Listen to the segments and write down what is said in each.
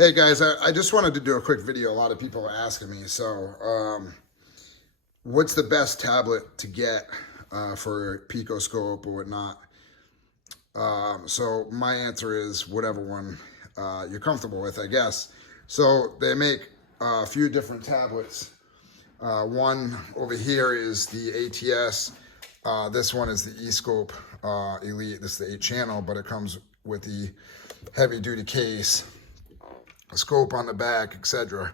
Hey guys, I just wanted to do a quick video. A lot of people are asking me. So, what's the best tablet to get for Picoscope or whatnot? So my answer is whatever one you're comfortable with, I guess. So they make a few different tablets. One over here is the ATS. This one is the eScope Elite. This is the 8-channel, but it comes with the heavy-duty case, a scope on the back, etc.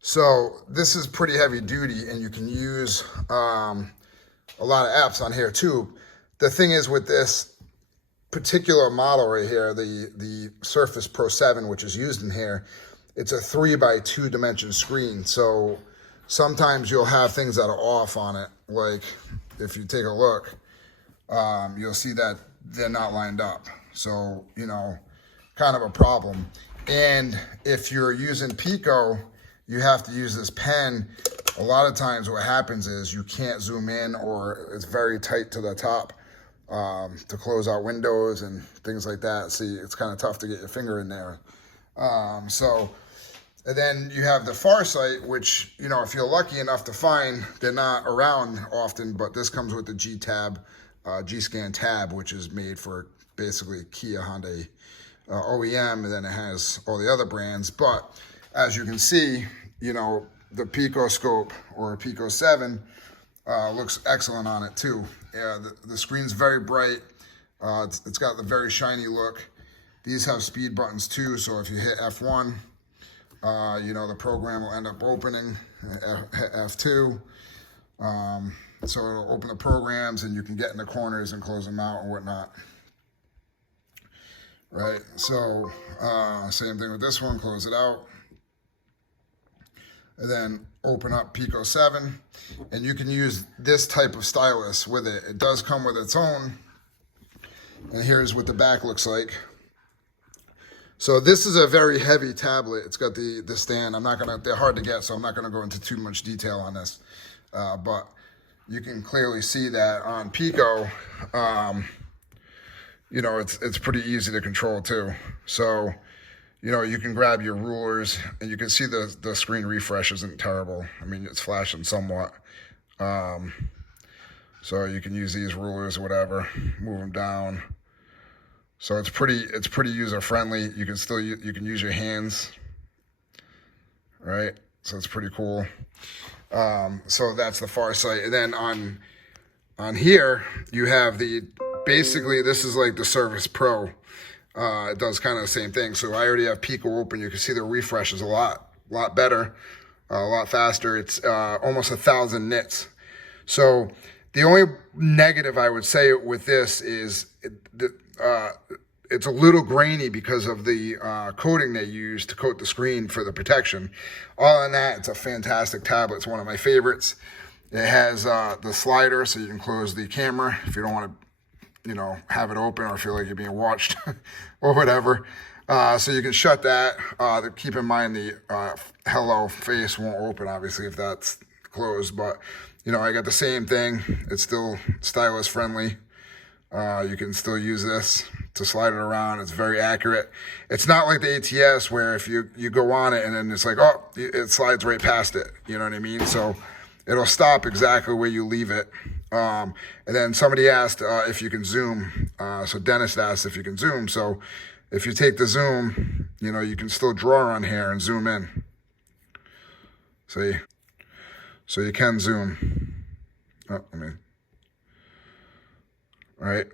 So this is pretty heavy duty, and you can use a lot of apps on here too. The thing is with this particular model right here, the Surface Pro 7, which is used in here, it's a 3x2 dimension screen. So sometimes you'll have things that are off on it. Like if you take a look, you'll see that they're not lined up. So, you know, kind of a problem. And if you're using Pico, you have to use this pen. A lot of times what happens is you can't zoom in, or it's very tight to the top to close out windows and things like that. See, it's kind of tough to get your finger in there. And then you have the Farsight, which, you know, if you're lucky enough to find, they're not around often, but this comes with the G-Scan tab, which is made for basically Kia, Hyundai, OEM, and then it has all the other brands. But as you can see, you know, the Picoscope or Pico 7 looks excellent on it too. The screen's very bright. It's got the very shiny look. These have speed buttons too, so if you hit F1, you know, the program will end up opening. F2, so it'll open the programs, and you can get in the corners and close them out and whatnot. Right, so same thing with this one, close it out. And then open up Pico 7, and you can use this type of stylus with it. It does come with its own, and here's what the back looks like. So this is a very heavy tablet. It's got the stand. They're hard to get, so I'm not gonna go into too much detail on this. But you can clearly see that on Pico, you know, it's pretty easy to control too. So, you know, you can grab your rulers, and you can see the screen refresh isn't terrible. I mean, it's flashing somewhat. So you can use these rulers or whatever, move them down. So it's pretty user friendly. You can use your hands, right? So it's pretty cool. So that's the Farsight. And then on here you have basically this is like the Surface Pro. It does kind of the same thing. So I already have Pico open. You can see the refresh is a lot better, a lot faster. It's almost 1,000 nits. So the only negative I would say with this is it's a little grainy because of the coating they use to coat the screen for the protection. Other than that, it's a fantastic tablet. It's one of my favorites. It has the slider, so you can close the camera if you don't want to, you know, have it open or feel like you're being watched or whatever. So you can shut that. Keep in mind the hello face won't open, obviously, if that's closed. But, you know, I got the same thing. It's still stylus friendly. You can still use this to slide it around. It's very accurate. It's not like the ATS where if you go on it and then it's like, oh, it slides right past it. You know what I mean? So it'll stop exactly where you leave it. And then somebody asked if you can zoom. So Dennis asked if you can zoom. So if you take the zoom, you know, you can still draw on here and zoom in. See? So you can zoom. Oh, right?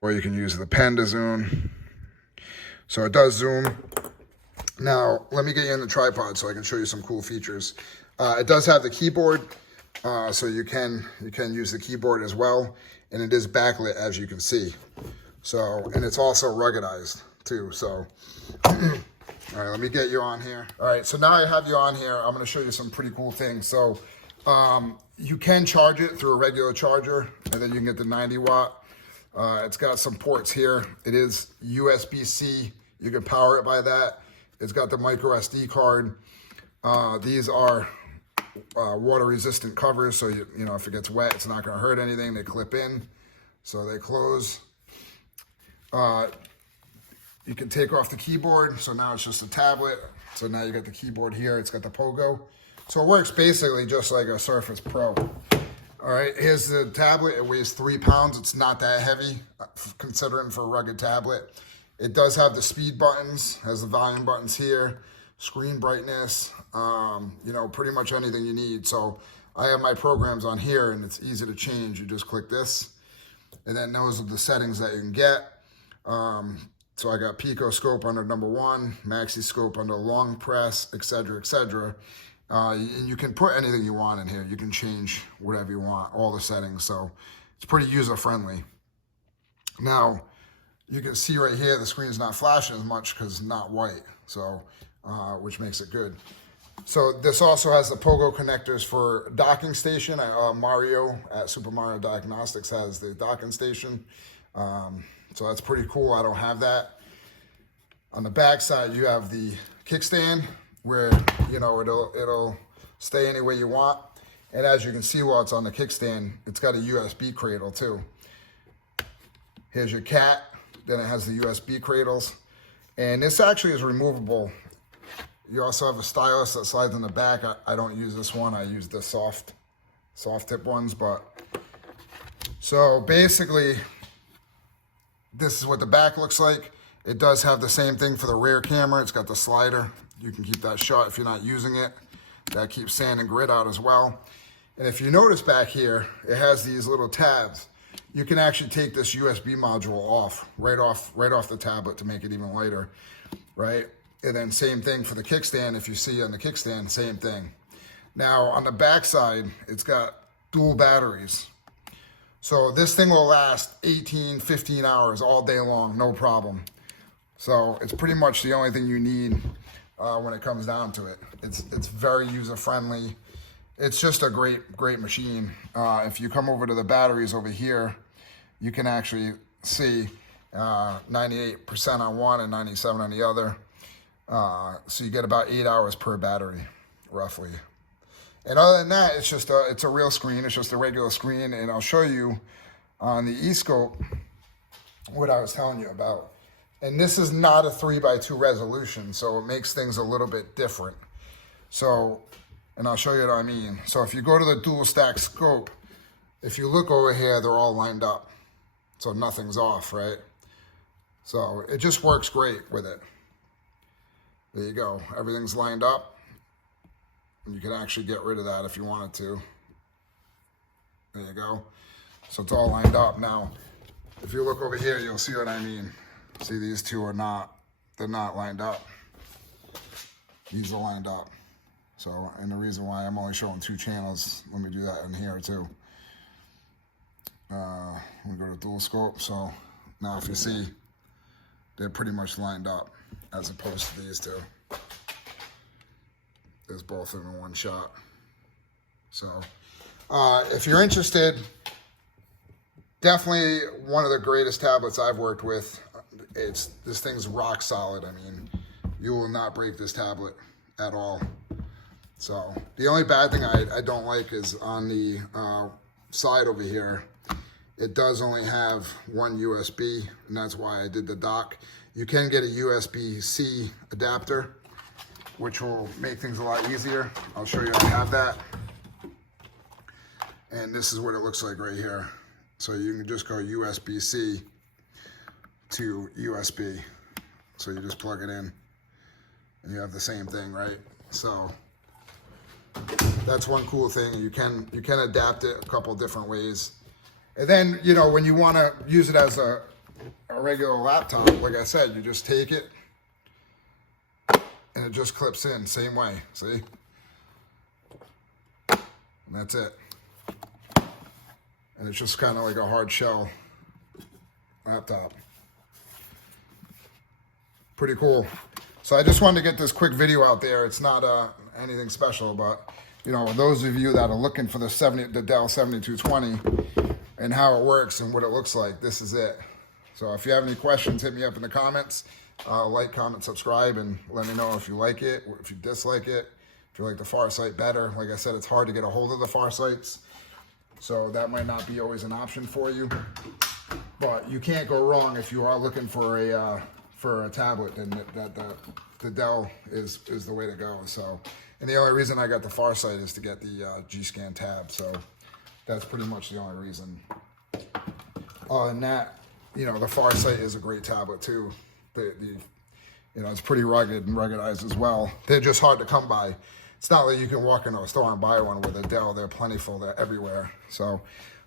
Or you can use the pen to zoom. So it does zoom. Now, let me get you in the tripod so I can show you some cool features. It does have the keyboard, so you can use the keyboard as well, and it is backlit, as you can see. So, and it's also ruggedized too. So, all right, let me get you on here. All right, so now I have you on here. I'm going to show you some pretty cool things. So, you can charge it through a regular charger, and then you can get the 90 watt. It's got some ports here. It is USB-C. You can power it by that. It's got the micro SD card. These are water resistant covers, so you know, if it gets wet, it's not going to hurt anything. They clip in, so they close. You can take off the keyboard, so now it's just a tablet. So now you got the keyboard here, it's got the pogo. So it works basically just like a Surface Pro. All right, here's the tablet. It weighs 3 pounds. It's not that heavy, considering for a rugged tablet. It does have the speed buttons, has the volume buttons here, screen brightness, you know, pretty much anything you need. So I have my programs on here, and it's easy to change. You just click this, and then those are the settings that you can get. So I got Picoscope under #1, Maxiscope under long press, etc., etc. And you can put anything you want in here. You can change whatever you want, all the settings. So it's pretty user-friendly. Now, you can see right here, the screen's not flashing as much because it's not white. So, which makes it good. So this also has the pogo connectors for docking station. Mario at Super Mario Diagnostics has the docking station. So that's pretty cool. I don't have that. On the back side, you have the kickstand where, you know, it'll stay any way you want. And as you can see while it's on the kickstand, it's got a USB cradle too. Here's your cat. Then it has the USB cradles. And this actually is removable. You also have a stylus that slides in the back. I don't use this one. I use the soft tip ones. But so basically, this is what the back looks like. It does have the same thing for the rear camera. It's got the slider. You can keep that shut if you're not using it. That keeps sand and grit out as well. And if you notice back here, it has these little tabs. You can actually take this USB module off, right off the tablet to make it even lighter, right? And then same thing for the kickstand. If you see on the kickstand, same thing. Now on the back side, it's got dual batteries. So this thing will last 18, 15 hours all day long, no problem. So it's pretty much the only thing you need when it comes down to it. It's very user-friendly. It's just a great machine. If you come over to the batteries over here, you can actually see 98% on one and 97 on the other. So you get about 8 hours per battery, roughly. And other than that, it's a real screen. It's just a regular screen. And I'll show you on the eScope what I was telling you about. And this is not a 3:2 resolution, so it makes things a little bit different. So, and I'll show you what I mean. So if you go to the dual stack scope, if you look over here, they're all lined up. So nothing's off, right? So it just works great with it. There you go. Everything's lined up. And you can actually get rid of that if you wanted to. There you go. So it's all lined up. Now, if you look over here, you'll see what I mean. See, these two are they're not lined up. These are lined up. So, and the reason why I'm only showing 2 channels, let me do that in here too. Let me go to dual scope. So now if you see, they're pretty much lined up as opposed to these two. There's both of them in one shot. So if you're interested, definitely one of the greatest tablets I've worked with. This thing's rock solid. I mean, you will not break this tablet at all. So the only bad thing I don't like is on the side over here, it does only have one USB, and that's why I did the dock. You can get a USB-C adapter, which will make things a lot easier. I'll show you how to have that. And this is what it looks like right here. So you can just go USB-C to USB. So you just plug it in and you have the same thing, right? So that's one cool thing. You can adapt it a couple different ways. And then, you know, when you want to use it as a regular laptop, like I said, you just take it and it just clips in, same way, see? And that's it. And it's just kind of like a hard shell laptop. Pretty cool. So I just wanted to get this quick video out there. It's not anything special, but you know, those of you that are looking for the Dell 7220 and how it works and what it looks like, this is it. So if you have any questions, hit me up in the comments. Like, comment, subscribe, and let me know if you like it, or if you dislike it, if you like the Farsight better. Like I said, it's hard to get a hold of the Farsights, so that might not be always an option for you. But you can't go wrong if you are looking for a for a tablet, then the Dell is the way to go. So, and the only reason I got the Farsight is to get the G-Scan tab. So that's pretty much the only reason. Other than that, you know, the Farsight is a great tablet too. You know, it's pretty rugged and ruggedized as well. They're just hard to come by. It's not like you can walk into a store and buy one with a Dell. They're plentiful. They're everywhere. So,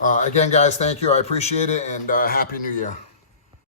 again, guys, thank you. I appreciate it, and Happy New Year.